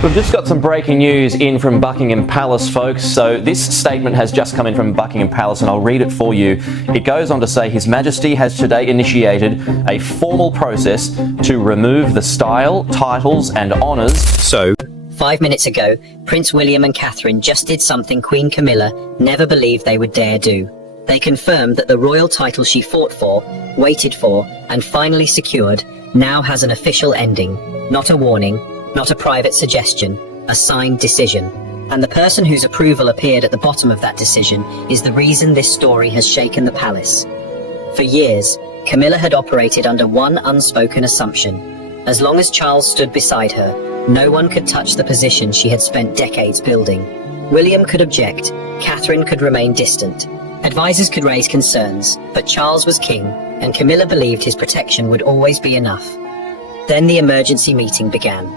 We've just got some breaking news in from Buckingham Palace, folks. So this statement has just come in from Buckingham Palace and I'll read it for you. It goes on to say, His Majesty has today initiated a formal process to remove the style, titles and honours. So, 5 minutes ago, Prince William and Catherine just did something Queen Camilla never believed they would dare do. They confirmed that the royal title she fought for, waited for, and finally secured now has an official ending. Not a warning, not a private suggestion, a signed decision. And the person whose approval appeared at the bottom of that decision is the reason this story has shaken the palace. For years, Camilla had operated under one unspoken assumption. As long as Charles stood beside her, no one could touch the position she had spent decades building. William could object, Catherine could remain distant. Advisors could raise concerns, but Charles was king, and Camilla believed his protection would always be enough. Then the emergency meeting began.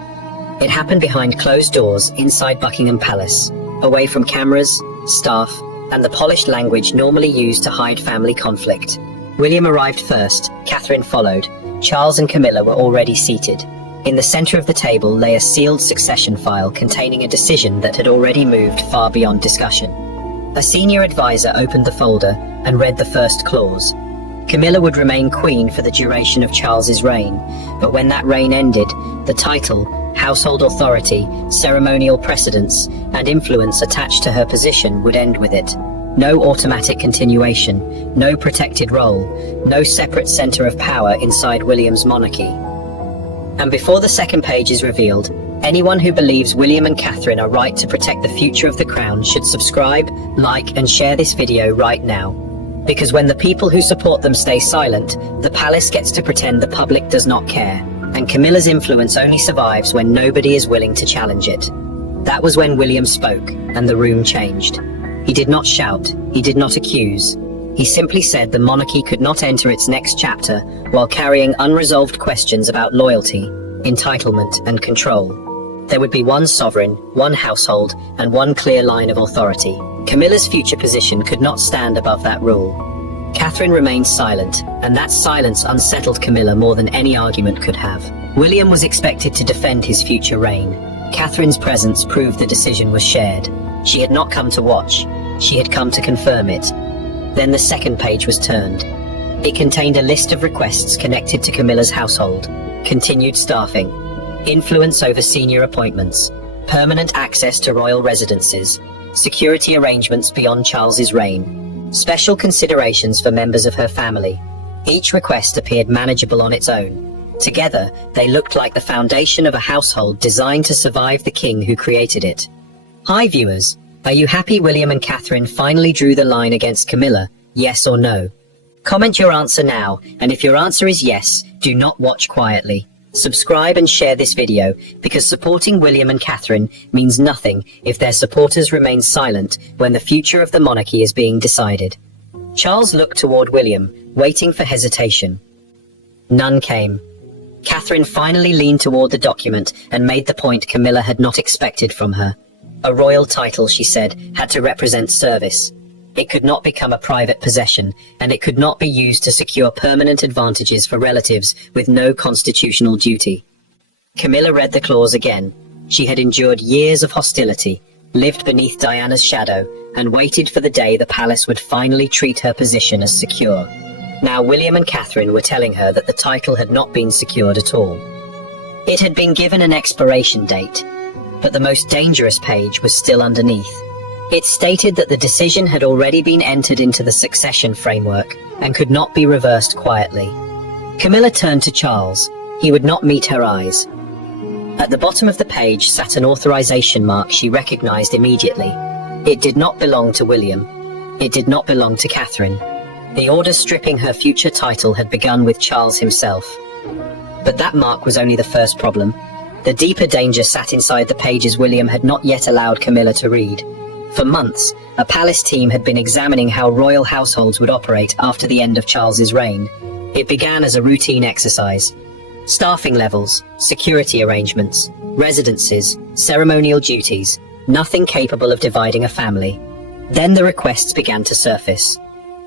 It happened behind closed doors inside Buckingham Palace, away from cameras, staff, and the polished language normally used to hide family conflict. William arrived first, Catherine followed. Charles and Camilla were already seated. In the center of the table lay a sealed succession file containing a decision that had already moved far beyond discussion. A senior advisor opened the folder and read the first clause. Camilla would remain queen for the duration of Charles's reign, but when that reign ended, the title, household authority, ceremonial precedence, and influence attached to her position would end with it. No automatic continuation, no protected role, no separate center of power inside William's monarchy. And before the second page is revealed, anyone who believes William and Catherine are right to protect the future of the crown should subscribe, like, and share this video right now. Because when the people who support them stay silent, the palace gets to pretend the public does not care, and Camilla's influence only survives when nobody is willing to challenge it. That was when William spoke, and the room changed. He did not shout, he did not accuse. He simply said the monarchy could not enter its next chapter while carrying unresolved questions about loyalty, entitlement, and control. There would be one sovereign, one household, and one clear line of authority. Camilla's future position could not stand above that rule. Catherine remained silent, and that silence unsettled Camilla more than any argument could have. William was expected to defend his future reign. Catherine's presence proved the decision was shared. She had not come to watch, she had come to confirm it. Then the second page was turned. It contained a list of requests connected to Camilla's household: continued staffing, influence over senior appointments, permanent access to royal residences, security arrangements beyond Charles's reign, special considerations for members of her family. Each request appeared manageable on its own. Together, they looked like the foundation of a household designed to survive the king who created it. Hi viewers, are you happy William and Catherine finally drew the line against Camilla, yes or no? Comment your answer now, and if your answer is yes, do not watch quietly. Subscribe and share this video, because supporting William and Catherine means nothing if their supporters remain silent when the future of the monarchy is being decided. Charles looked toward William, waiting for hesitation. None came. Catherine finally leaned toward the document and made the point Camilla had not expected from her. A royal title, she said, had to represent service. It could not become a private possession, and it could not be used to secure permanent advantages for relatives with no constitutional duty. Camilla read the clause again. She had endured years of hostility, lived beneath Diana's shadow, and waited for the day the palace would finally treat her position as secure. Now William and Catherine were telling her that the title had not been secured at all. It had been given an expiration date, but the most dangerous page was still underneath. It stated that the decision had already been entered into the succession framework and could not be reversed quietly. Camilla turned to Charles. He would not meet her eyes. At the bottom of the page sat an authorization mark she recognized immediately. It did not belong to William. It did not belong to Catherine. The order stripping her future title had begun with Charles himself. But that mark was only the first problem. The deeper danger sat inside the pages William had not yet allowed Camilla to read. For months, a palace team had been examining how royal households would operate after the end of Charles's reign. It began as a routine exercise. Staffing levels, security arrangements, residences, ceremonial duties, nothing capable of dividing a family. Then the requests began to surface.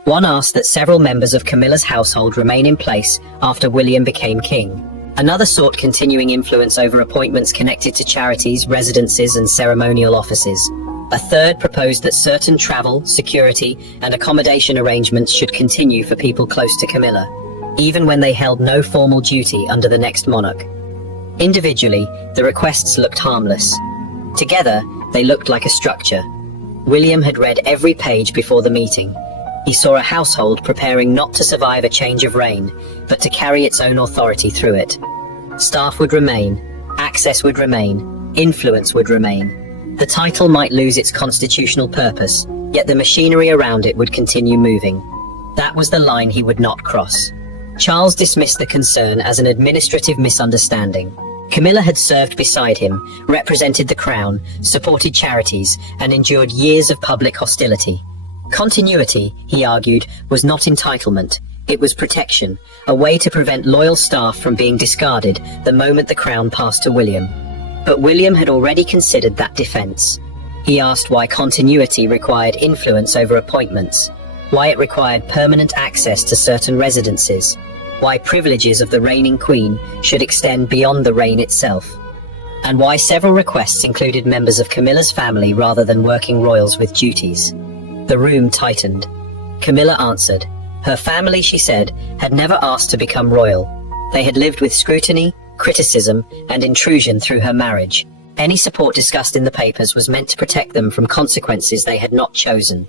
One asked that several members of Camilla's household remain in place after William became king. Another sought continuing influence over appointments connected to charities, residences, and ceremonial offices. A third proposed that certain travel, security, and accommodation arrangements should continue for people close to Camilla, even when they held no formal duty under the next monarch. Individually, the requests looked harmless. Together, they looked like a structure. William had read every page before the meeting. He saw a household preparing not to survive a change of reign, but to carry its own authority through it. Staff would remain, access would remain, influence would remain. The title might lose its constitutional purpose, yet the machinery around it would continue moving. That was the line he would not cross. Charles dismissed the concern as an administrative misunderstanding. Camilla had served beside him, represented the crown, supported charities, and endured years of public hostility. Continuity, he argued, was not entitlement. It was protection, a way to prevent loyal staff from being discarded the moment the crown passed to William. But William had already considered that defense. He asked why continuity required influence over appointments, why it required permanent access to certain residences, why privileges of the reigning queen should extend beyond the reign itself, and why several requests included members of Camilla's family rather than working royals with duties. The room tightened. Camilla answered. Her family, she said, had never asked to become royal. They had lived with scrutiny, criticism, and intrusion through her marriage. Any support discussed in the papers was meant to protect them from consequences they had not chosen.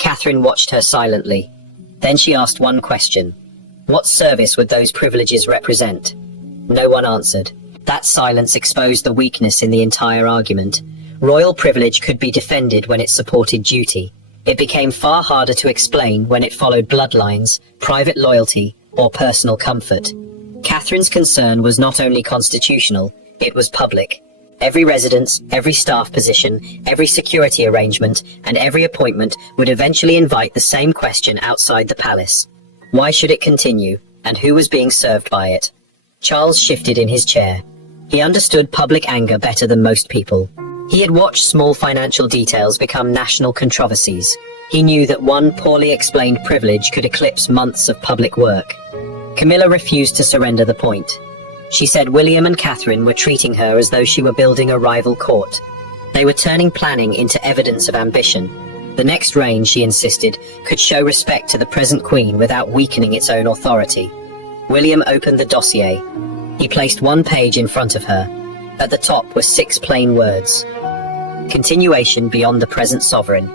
Catherine watched her silently. Then she asked one question. What service would those privileges represent? No one answered. That silence exposed the weakness in the entire argument. Royal privilege could be defended when it supported duty. It became far harder to explain when it followed bloodlines, private loyalty, or personal comfort. Catherine's concern was not only constitutional, it was public. Every residence, every staff position, every security arrangement, and every appointment would eventually invite the same question outside the palace. Why should it continue, and who was being served by it? Charles shifted in his chair. He understood public anger better than most people. He had watched small financial details become national controversies. He knew that one poorly explained privilege could eclipse months of public work. Camilla refused to surrender the point. She said William and Catherine were treating her as though she were building a rival court. They were turning planning into evidence of ambition. The next reign, she insisted, could show respect to the present queen without weakening its own authority. William opened the dossier. He placed one page in front of her. At the top were 6 plain words. Continuation beyond the present sovereign.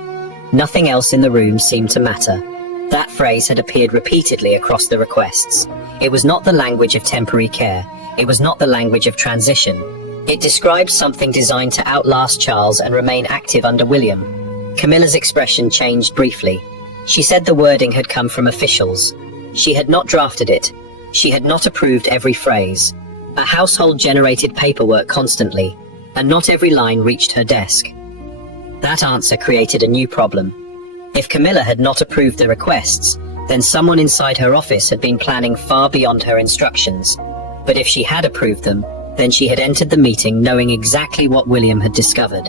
Nothing else in the room seemed to matter. That phrase had appeared repeatedly across the requests. It was not the language of temporary care. It was not the language of transition. It described something designed to outlast Charles and remain active under William. Camilla's expression changed briefly. She said the wording had come from officials. She had not drafted it. She had not approved every phrase. A household generated paperwork constantly, and not every line reached her desk. That answer created a new problem. If Camilla had not approved the requests, then someone inside her office had been planning far beyond her instructions. But if she had approved them, then she had entered the meeting knowing exactly what William had discovered.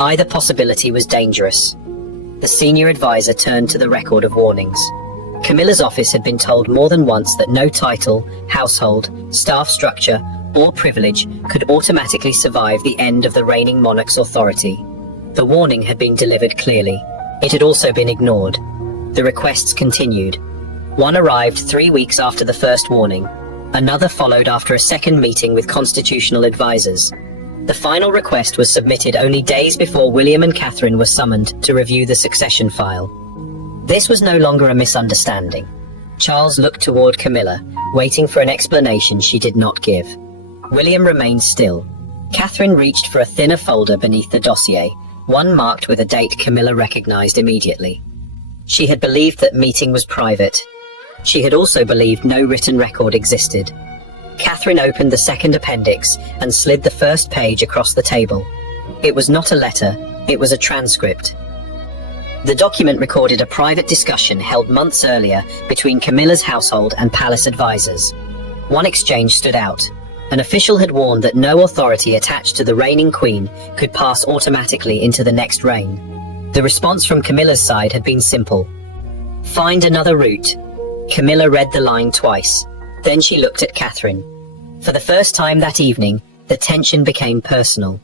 Either possibility was dangerous. The senior advisor turned to the record of warnings. Camilla's office had been told more than once that no title, household, staff structure, or privilege could automatically survive the end of the reigning monarch's authority. The warning had been delivered clearly. It had also been ignored. The requests continued. One arrived 3 weeks after the first warning. Another followed after a second meeting with constitutional advisors. The final request was submitted only days before William and Catherine were summoned to review the succession file. This was no longer a misunderstanding. Charles looked toward Camilla, waiting for an explanation she did not give. William remained still. Catherine reached for a thinner folder beneath the dossier, one marked with a date Camilla recognized immediately. She had believed that meeting was private. She had also believed no written record existed. Catherine opened the second appendix and slid the first page across the table. It was not a letter, it was a transcript. The document recorded a private discussion held months earlier between Camilla's household and palace advisors. One exchange stood out. An official had warned that no authority attached to the reigning queen could pass automatically into the next reign. The response from Camilla's side had been simple. Find another route. Camilla read the line twice. Then she looked at Catherine. For the first time that evening, the tension became personal.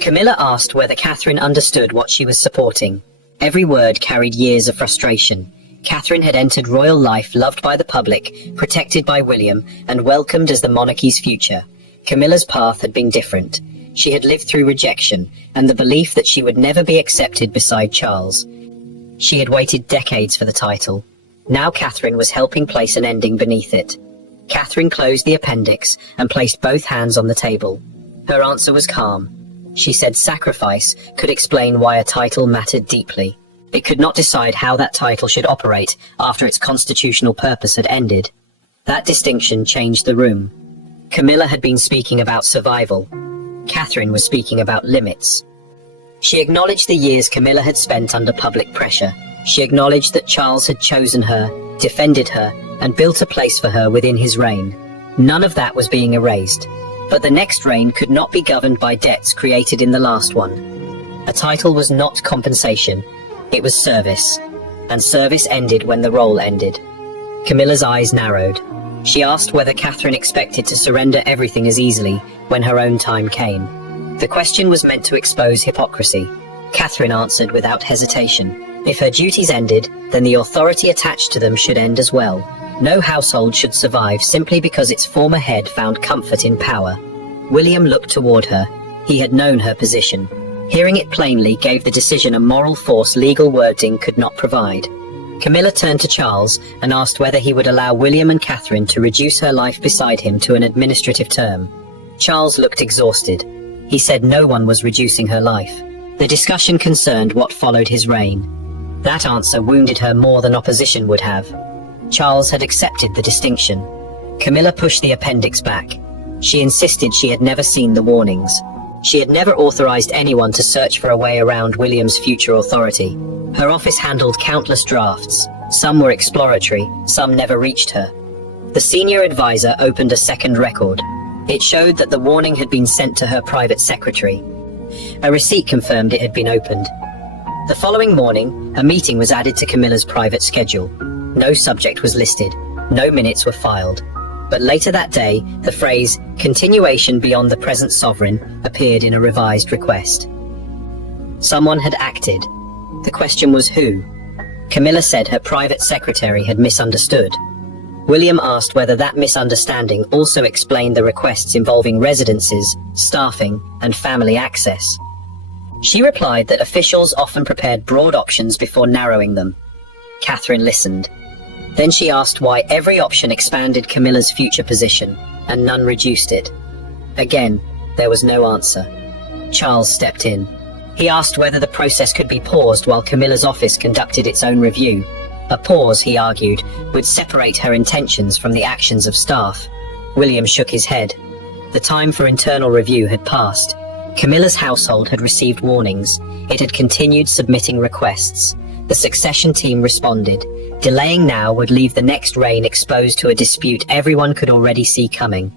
Camilla asked whether Catherine understood what she was supporting. Every word carried years of frustration. Catherine had entered royal life loved by the public, protected by William, and welcomed as the monarchy's future. Camilla's path had been different. She had lived through rejection, and the belief that she would never be accepted beside Charles. She had waited decades for the title. Now Catherine was helping place an ending beneath it. Catherine closed the appendix and placed both hands on the table. Her answer was calm. She said sacrifice could explain why a title mattered deeply. It could not decide how that title should operate after its constitutional purpose had ended. That distinction changed the room. Camilla had been speaking about survival. Catherine was speaking about limits. She acknowledged the years Camilla had spent under public pressure. She acknowledged that Charles had chosen her, defended her, and built a place for her within his reign. None of that was being erased. But the next reign could not be governed by debts created in the last one. A title was not compensation. It was service. And service ended when the role ended. Camilla's eyes narrowed. She asked whether Catherine expected to surrender everything as easily when her own time came. The question was meant to expose hypocrisy. Catherine answered without hesitation. If her duties ended, then the authority attached to them should end as well. No household should survive simply because its former head found comfort in power. William looked toward her. He had known her position. Hearing it plainly gave the decision a moral force legal wording could not provide. Camilla turned to Charles and asked whether he would allow William and Catherine to reduce her life beside him to an administrative term. Charles looked exhausted. He said no one was reducing her life. The discussion concerned what followed his reign. That answer wounded her more than opposition would have. Charles had accepted the distinction. Camilla pushed the appendix back. She insisted she had never seen the warnings. She had never authorized anyone to search for a way around William's future authority. Her office handled countless drafts. Some were exploratory, some never reached her. The senior advisor opened a second record. It showed that the warning had been sent to her private secretary. A receipt confirmed it had been opened. The following morning, a meeting was added to Camilla's private schedule. No subject was listed. No minutes were filed. But later that day, the phrase, "continuation beyond the present sovereign," appeared in a revised request. Someone had acted. The question was who? Camilla said her private secretary had misunderstood. William asked whether that misunderstanding also explained the requests involving residences, staffing, and family access. She replied that officials often prepared broad options before narrowing them. Catherine listened. Then she asked why every option expanded Camilla's future position, and none reduced it. Again, there was no answer. Charles stepped in. He asked whether the process could be paused while Camilla's office conducted its own review. A pause, he argued, would separate her intentions from the actions of staff. William shook his head. The time for internal review had passed. Camilla's household had received warnings. It had continued submitting requests. The succession team responded. Delaying now would leave the next reign exposed to a dispute everyone could already see coming.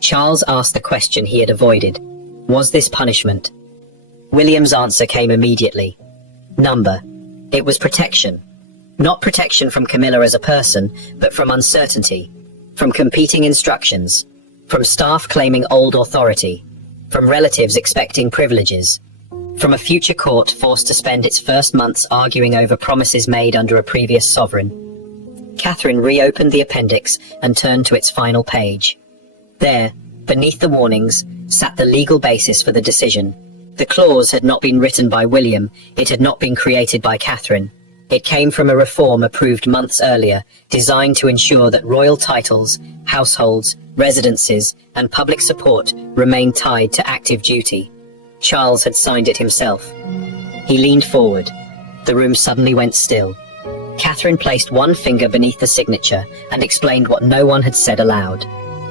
Charles asked the question he had avoided. Was this punishment? William's answer came immediately. Number. It was protection. Not protection from Camilla as a person, but from uncertainty. From competing instructions. From staff claiming old authority. From relatives expecting privileges. From a future court forced to spend its first months arguing over promises made under a previous sovereign. Catherine reopened the appendix and turned to its final page. There, beneath the warnings, sat the legal basis for the decision. The clause had not been written by William, it had not been created by Catherine. It came from a reform approved months earlier, designed to ensure that royal titles, households, residences, and public support remained tied to active duty. Charles had signed it himself. He leaned forward. The room suddenly went still. Catherine placed one finger beneath the signature and explained what no one had said aloud.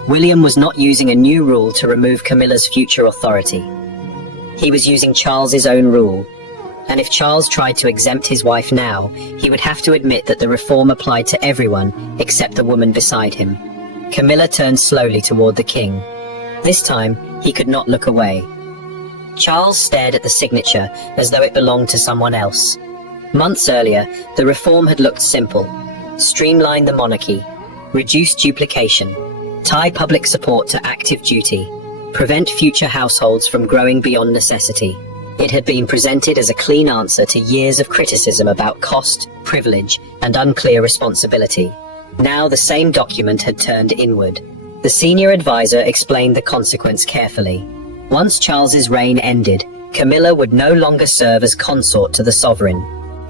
William was not using a new rule to remove Camilla's future authority. He was using Charles's own rule. And if Charles tried to exempt his wife now, he would have to admit that the reform applied to everyone except the woman beside him. Camilla turned slowly toward the king. This time, he could not look away. Charles stared at the signature as though it belonged to someone else. Months earlier, the reform had looked simple. Streamline the monarchy. Reduce duplication. Tie public support to active duty. Prevent future households from growing beyond necessity. It had been presented as a clean answer to years of criticism about cost, privilege, and unclear responsibility. Now the same document had turned inward. The senior advisor explained the consequence carefully. Once Charles's reign ended, Camilla would no longer serve as consort to the sovereign.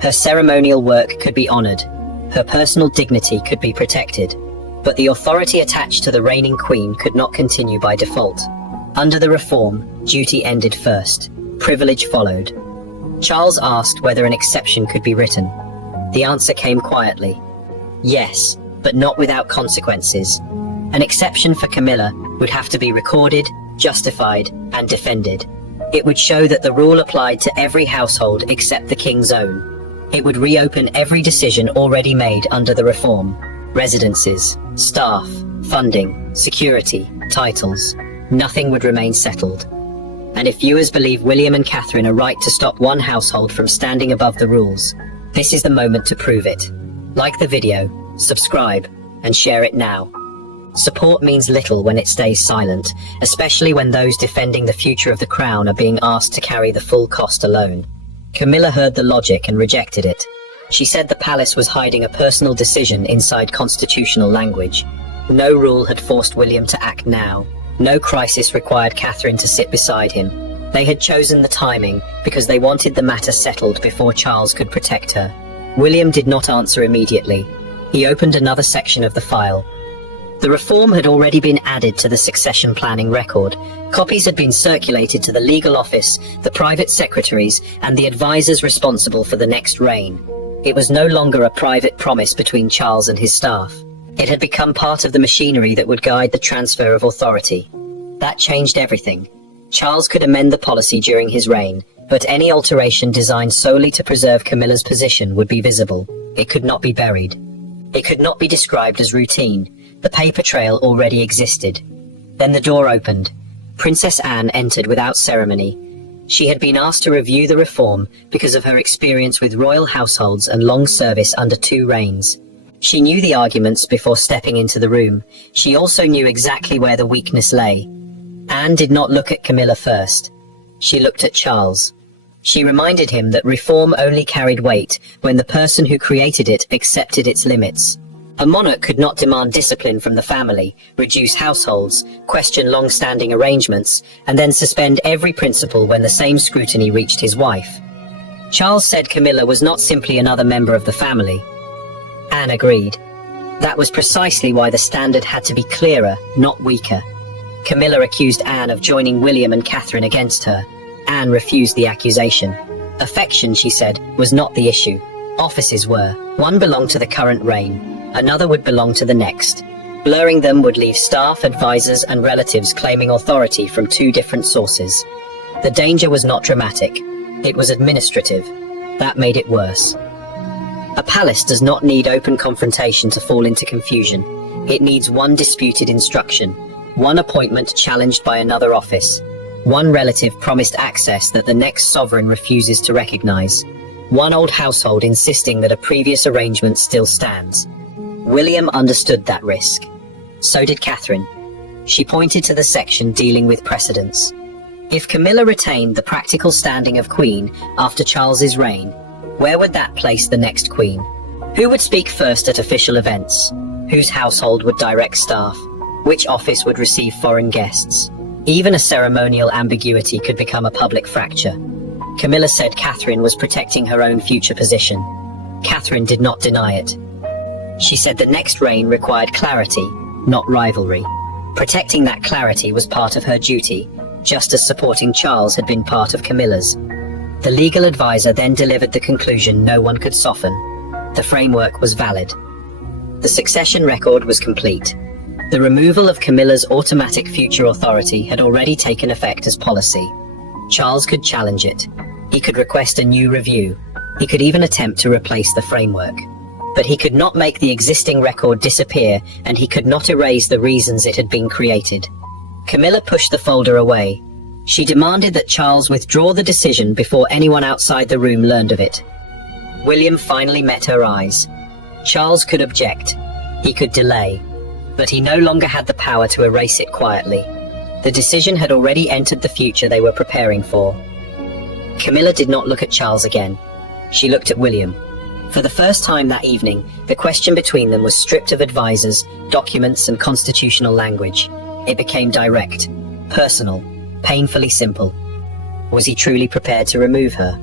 Her ceremonial work could be honored. Her personal dignity could be protected. But the authority attached to the reigning queen could not continue by default. Under the reform, duty ended first. Privilege followed. Charles asked whether an exception could be written. The answer came quietly. Yes, but not without consequences. An exception for Camilla would have to be recorded, justified, and defended. It would show that the rule applied to every household except the king's own. It would reopen every decision already made under the reform. Residences, staff, funding, security, titles. Nothing would remain settled. And if viewers believe William and Catherine are right to stop one household from standing above the rules, this is the moment to prove it. Like the video, subscribe, and share it now. Support means little when it stays silent, especially when those defending the future of the crown are being asked to carry the full cost alone. Camilla heard the logic and rejected it. She said the palace was hiding a personal decision inside constitutional language. No rule had forced William to act now. No crisis required Catherine to sit beside him. They had chosen the timing because they wanted the matter settled before Charles could protect her. William did not answer immediately. He opened another section of the file. The reform had already been added to the succession planning record. Copies had been circulated to the legal office, the private secretaries, and the advisors responsible for the next reign. It was no longer a private promise between Charles and his staff. It had become part of the machinery that would guide the transfer of authority. That changed everything. Charles could amend the policy during his reign, but any alteration designed solely to preserve Camilla's position would be visible. It could not be buried. It could not be described as routine. The paper trail already existed. Then the door opened. Princess Anne entered without ceremony. She had been asked to review the reform because of her experience with royal households and long service under 2 reigns. She knew the arguments before stepping into the room. She also knew exactly where the weakness lay. Anne did not look at Camilla first. She looked at Charles. She reminded him that reform only carried weight when the person who created it accepted its limits. A monarch could not demand discipline from the family, reduce households, question long-standing arrangements, and then suspend every principle when the same scrutiny reached his wife. Charles said Camilla was not simply another member of the family. Anne agreed. That was precisely why the standard had to be clearer, not weaker. Camilla accused Anne of joining William and Catherine against her. Anne refused the accusation. Affection, she said, was not the issue. Offices were. One belonged to the current reign. Another would belong to the next. Blurring them would leave staff, advisors, and relatives claiming authority from 2 different sources. The danger was not dramatic. It was administrative. That made it worse. A palace does not need open confrontation to fall into confusion. It needs one disputed instruction, one appointment challenged by another office, one relative promised access that the next sovereign refuses to recognize, one old household insisting that a previous arrangement still stands. William understood that risk. So did Catherine. She pointed to the section dealing with precedents. If Camilla retained the practical standing of queen after Charles's reign, where would that place the next queen? Who would speak first at official events? Whose household would direct staff? Which office would receive foreign guests? Even a ceremonial ambiguity could become a public fracture. Camilla said Catherine was protecting her own future position. Catherine did not deny it. She said the next reign required clarity, not rivalry. Protecting that clarity was part of her duty, just as supporting Charles had been part of Camilla's. The legal advisor then delivered the conclusion no one could soften. The framework was valid. The succession record was complete. The removal of Camilla's automatic future authority had already taken effect as policy. Charles could challenge it. He could request a new review. He could even attempt to replace the framework. But he could not make the existing record disappear, and he could not erase the reasons it had been created. Camilla pushed the folder away. She demanded that Charles withdraw the decision before anyone outside the room learned of it. William finally met her eyes. Charles could object. He could delay. but he no longer had the power to erase it quietly. The decision had already entered the future they were preparing for. Camilla did not look at Charles again. She looked at William. For the first time that evening, the question between them was stripped of advisors, documents, and constitutional language. It became direct, personal, painfully simple. Was he truly prepared to remove her?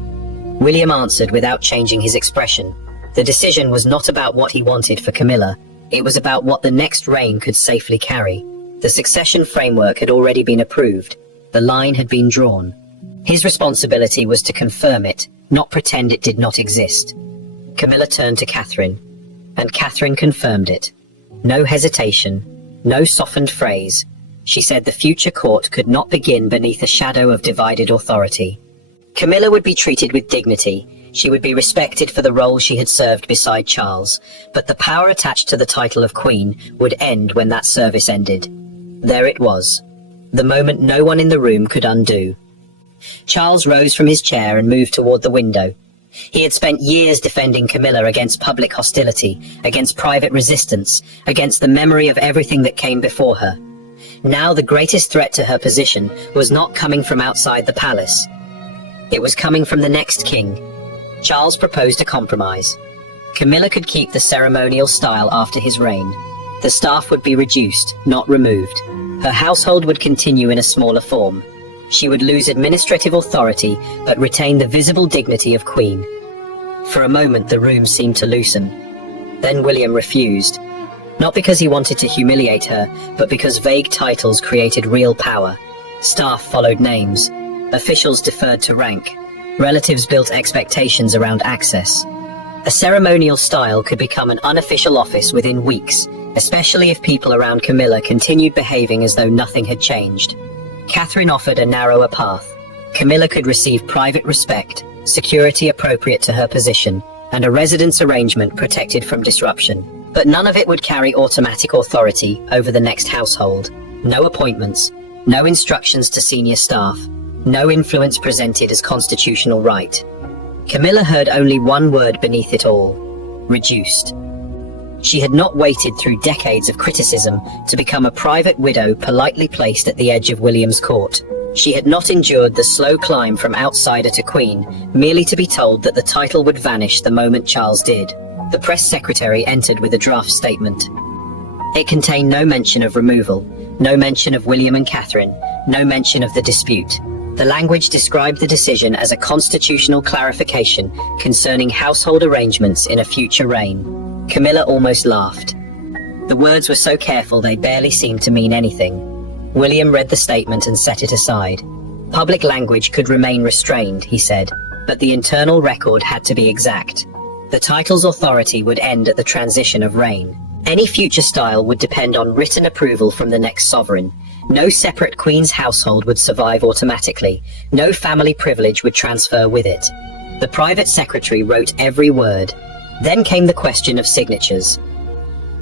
William answered without changing his expression. The decision was not about what he wanted for Camilla. It was about what the next reign could safely carry. The succession framework had already been approved. The line had been drawn. His responsibility was to confirm it, not pretend it did not exist. Camilla turned to Catherine, and Catherine confirmed it. No hesitation, no softened phrase. She said the future court could not begin beneath a shadow of divided authority. Camilla would be treated with dignity. She would be respected for the role she had served beside Charles, but the power attached to the title of Queen would end when that service ended. There it was, the moment no one in the room could undo. Charles rose from his chair and moved toward the window. He had spent years defending Camilla against public hostility, against private resistance, against the memory of everything that came before her. Now the greatest threat to her position was not coming from outside the palace. It was coming from the next king. Charles proposed a compromise. Camilla could keep the ceremonial style after his reign. The staff would be reduced, not removed. Her household would continue in a smaller form. She would lose administrative authority, but retain the visible dignity of queen. For a moment, the room seemed to loosen. Then William refused. Not because he wanted to humiliate her, but because vague titles created real power. Staff followed names. Officials deferred to rank. Relatives built expectations around access. A ceremonial style could become an unofficial office within weeks, especially if people around Camilla continued behaving as though nothing had changed. Catherine offered a narrower path. Camilla could receive private respect, security appropriate to her position, and a residence arrangement protected from disruption. But none of it would carry automatic authority over the next household. No appointments, no instructions to senior staff, no influence presented as constitutional right. Camilla heard only one word beneath it all: reduced. She had not waited through decades of criticism to become a private widow politely placed at the edge of William's court. She had not endured the slow climb from outsider to queen, merely to be told that the title would vanish the moment Charles did. The press secretary entered with a draft statement. It contained no mention of removal, no mention of William and Catherine, no mention of the dispute. The language described the decision as a constitutional clarification concerning household arrangements in a future reign. Camilla almost laughed. The words were so careful they barely seemed to mean anything. William read the statement and set it aside. Public language could remain restrained, he said, but the internal record had to be exact. The title's authority would end at the transition of reign. Any future style would depend on written approval from the next sovereign. No separate queen's household would survive automatically. No family privilege would transfer with it. The private secretary wrote every word. Then came the question of signatures.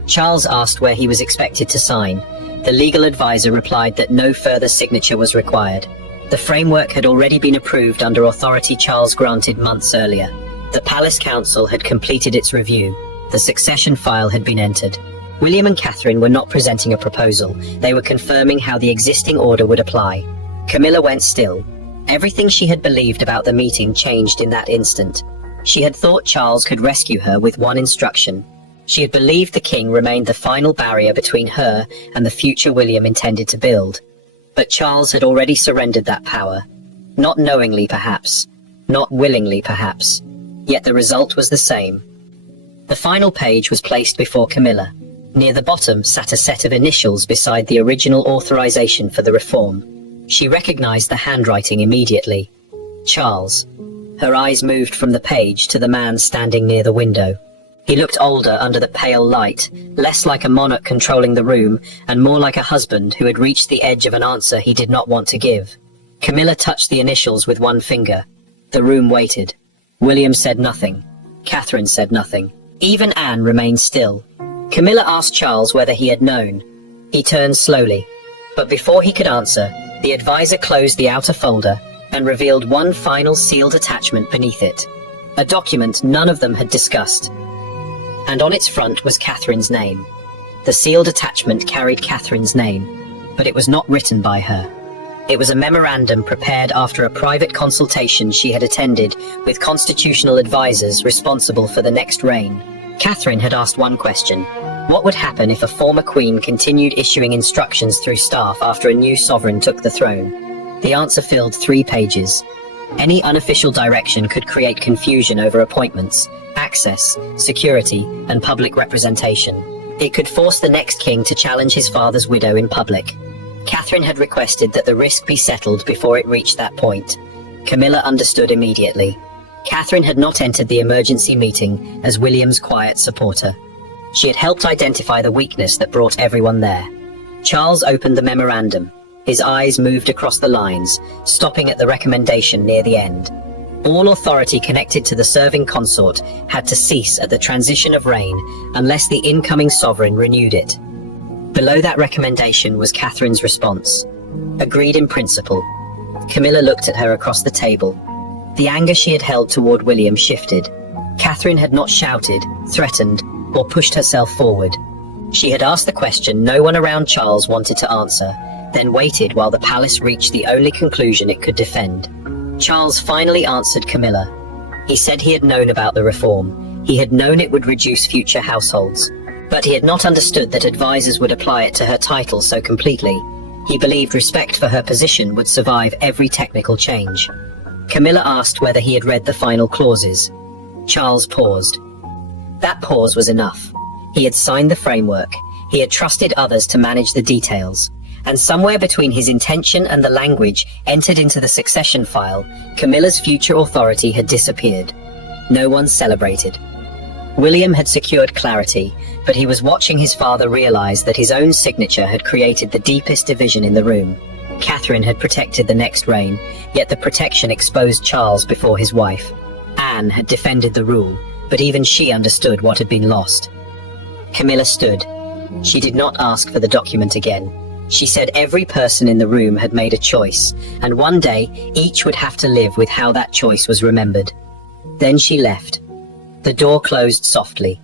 Charles asked where he was expected to sign. The legal advisor replied that no further signature was required. The framework had already been approved under authority Charles granted months earlier. The Palace Council had completed its review. The succession file had been entered. William and Catherine were not presenting a proposal. They were confirming how the existing order would apply. Camilla went still. Everything she had believed about the meeting changed in that instant. She had thought Charles could rescue her with one instruction. She had believed the king remained the final barrier between her and the future William intended to build. But Charles had already surrendered that power. Not knowingly, perhaps. Not willingly, perhaps. Yet the result was the same. The final page was placed before Camilla. Near the bottom sat a set of initials beside the original authorization for the reform. She recognized the handwriting immediately. Charles. Her eyes moved from the page to the man standing near the window. He looked older under the pale light, less like a monarch controlling the room, and more like a husband who had reached the edge of an answer he did not want to give. Camilla touched the initials with one finger. The room waited. William said nothing. Catherine said nothing. Even Anne remained still. Camilla asked Charles whether he had known. He turned slowly. But before he could answer, the advisor closed the outer folder and revealed one final sealed attachment beneath it. A document none of them had discussed. And on its front was Catherine's name. The sealed attachment carried Catherine's name, but it was not written by her. It was a memorandum prepared after a private consultation she had attended with constitutional advisors responsible for the next reign. Catherine had asked one question: what would happen if a former queen continued issuing instructions through staff after a new sovereign took the throne? The answer filled 3 pages. Any unofficial direction could create confusion over appointments, access, security, and public representation. It could force the next king to challenge his father's widow in public. Catherine had requested that the risk be settled before it reached that point. Camilla understood immediately. Catherine had not entered the emergency meeting as William's quiet supporter. She had helped identify the weakness that brought everyone there. Charles opened the memorandum. His eyes moved across the lines, stopping at the recommendation near the end. All authority connected to the serving consort had to cease at the transition of reign unless the incoming sovereign renewed it. Below that recommendation was Catherine's response. Agreed in principle. Camilla looked at her across the table. The anger she had held toward William shifted. Catherine had not shouted, threatened, or pushed herself forward. She had asked the question no one around Charles wanted to answer, then waited while the palace reached the only conclusion it could defend. Charles finally answered Camilla. He said he had known about the reform. He had known it would reduce future households. But he had not understood that advisors would apply it to her title so completely. He believed respect for her position would survive every technical change. Camilla asked whether he had read the final clauses. Charles paused. That pause was enough. He had signed the framework. He had trusted others to manage the details. And somewhere between his intention and the language entered into the succession file, Camilla's future authority had disappeared. No one celebrated. William had secured clarity, but he was watching his father realize that his own signature had created the deepest division in the room. Catherine had protected the next reign, yet the protection exposed Charles before his wife. Anne had defended the rule, but even she understood what had been lost. Camilla stood. She did not ask for the document again. She said every person in the room had made a choice, and one day each would have to live with how that choice was remembered. Then she left. The door closed softly.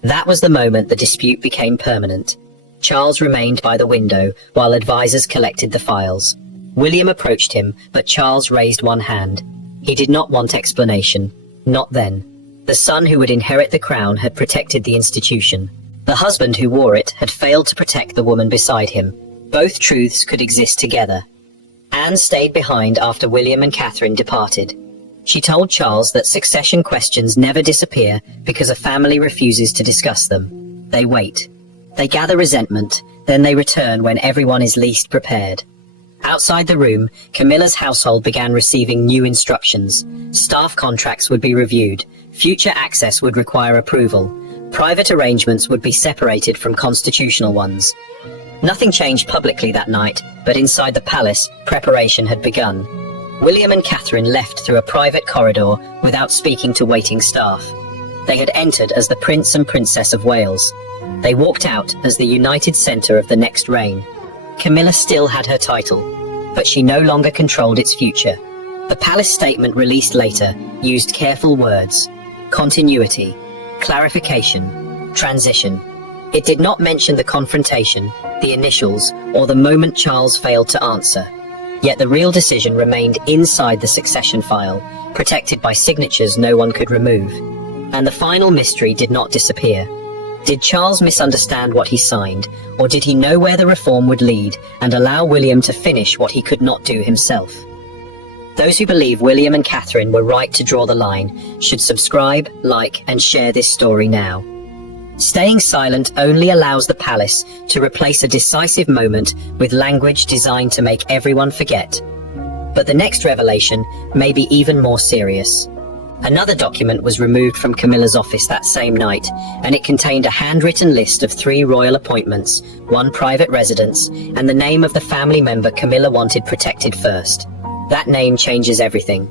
That was the moment the dispute became permanent. Charles remained by the window while advisors collected the files. William approached him, but Charles raised one hand. He did not want explanation. Not then. The son who would inherit the crown had protected the institution. The husband who wore it had failed to protect the woman beside him. Both truths could exist together. Anne stayed behind after William and Catherine departed. She told Charles that succession questions never disappear because a family refuses to discuss them. They wait. They gather resentment, then they return when everyone is least prepared. Outside the room, Camilla's household began receiving new instructions. Staff contracts would be reviewed. Future access would require approval. Private arrangements would be separated from constitutional ones. Nothing changed publicly that night, but inside the palace, preparation had begun. William and Catherine left through a private corridor without speaking to waiting staff. They had entered as the Prince and Princess of Wales. They walked out as the united centre of the next reign. Camilla still had her title, but she no longer controlled its future. The palace statement released later used careful words: continuity, clarification, transition. It did not mention the confrontation, the initials, or the moment Charles failed to answer. Yet the real decision remained inside the succession file, protected by signatures no one could remove. And the final mystery did not disappear. Did Charles misunderstand what he signed, or did he know where the reform would lead and allow William to finish what he could not do himself? Those who believe William and Catherine were right to draw the line should subscribe, like, and share this story now. Staying silent only allows the palace to replace a decisive moment with language designed to make everyone forget. But the next revelation may be even more serious. Another document was removed from Camilla's office that same night, and it contained a handwritten list of 3 royal appointments, 1 private residence, and the name of the family member Camilla wanted protected first. That name changes everything.